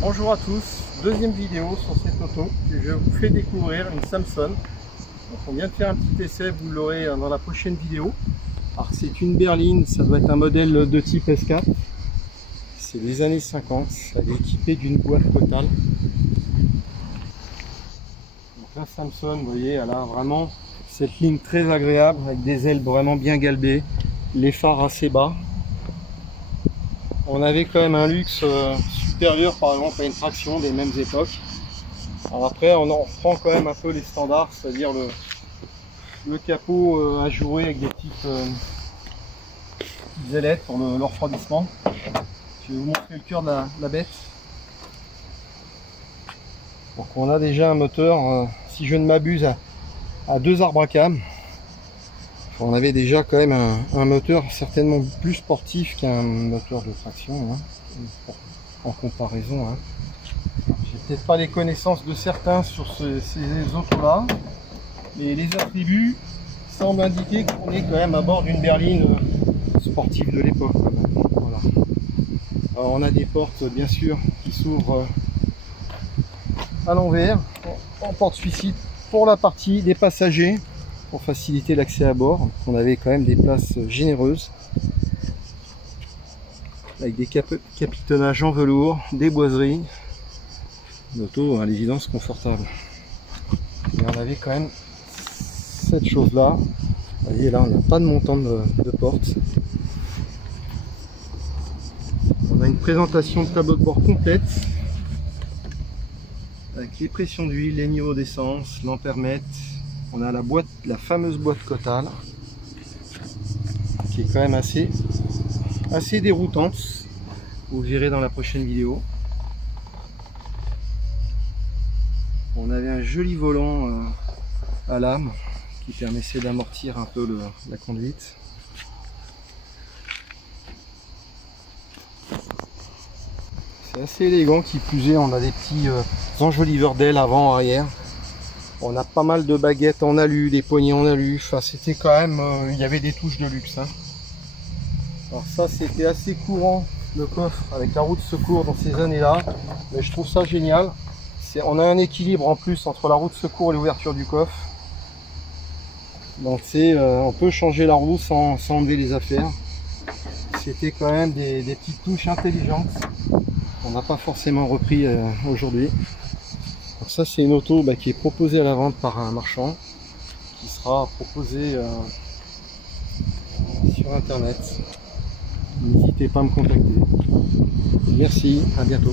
Bonjour à tous, deuxième vidéo sur cette auto que je vous fais découvrir, une Samson. Donc on vient de faire un petit essai, vous l'aurez dans la prochaine vidéo. Alors c'est une berline, ça doit être un modèle de type S4. C'est des années 50, elle est équipée d'une boîte Total. Donc la Samson, vous voyez, elle a vraiment cette ligne très agréable avec des ailes vraiment bien galbées, les phares assez bas. On avait quand même un luxe supérieur par exemple à une traction des mêmes époques. Alors après on en reprend quand même un peu les standards, c'est-à-dire le capot ajouré avec des petites ailettes pour le refroidissement. Je vais vous montrer le cœur de la bête. Donc on a déjà un moteur, si je ne m'abuse, à 2 arbres à cam. On avait déjà quand même un moteur certainement plus sportif qu'un moteur de traction, hein, en comparaison. Hein. J'ai peut-être pas les connaissances de certains sur ces autos-là, mais les attributs semblent indiquer qu'on est quand même à bord d'une berline sportive de l'époque. Voilà. Alors on a des portes bien sûr qui s'ouvrent à l'envers, en porte-suicide pour la partie des passagers, pour faciliter l'accès à bord. On avait quand même des places généreuses avec des capitonnages en velours, des boiseries, une auto à l'évidence confortable. Et on avait quand même cette chose là, vous voyez là on n'a pas de montant de porte. On a une présentation de tableau de bord complète avec les pressions d'huile, les niveaux d'essence, l'ampèremètre. On a la fameuse boîte Total qui est quand même assez déroutante. Vous verrez dans la prochaine vidéo. On avait un joli volant à lame qui permettait d'amortir un peu la conduite. C'est assez élégant, qui plus est, on a des petits enjoliveurs d'ailes avant, arrière. On a pas mal de baguettes en alu, des poignées en alu, enfin c'était quand même, il y avait des touches de luxe. Hein. Alors ça c'était assez courant, le coffre avec la roue de secours dans ces années-là, mais je trouve ça génial. On a un équilibre en plus entre la roue de secours et l'ouverture du coffre. Donc on peut changer la roue sans enlever les affaires. C'était quand même des petites touches intelligentes qu'on n'a pas forcément repris aujourd'hui. Donc ça c'est une auto qui est proposée à la vente par un marchand, qui sera proposée sur internet. N'hésitez pas à me contacter. Merci, à bientôt.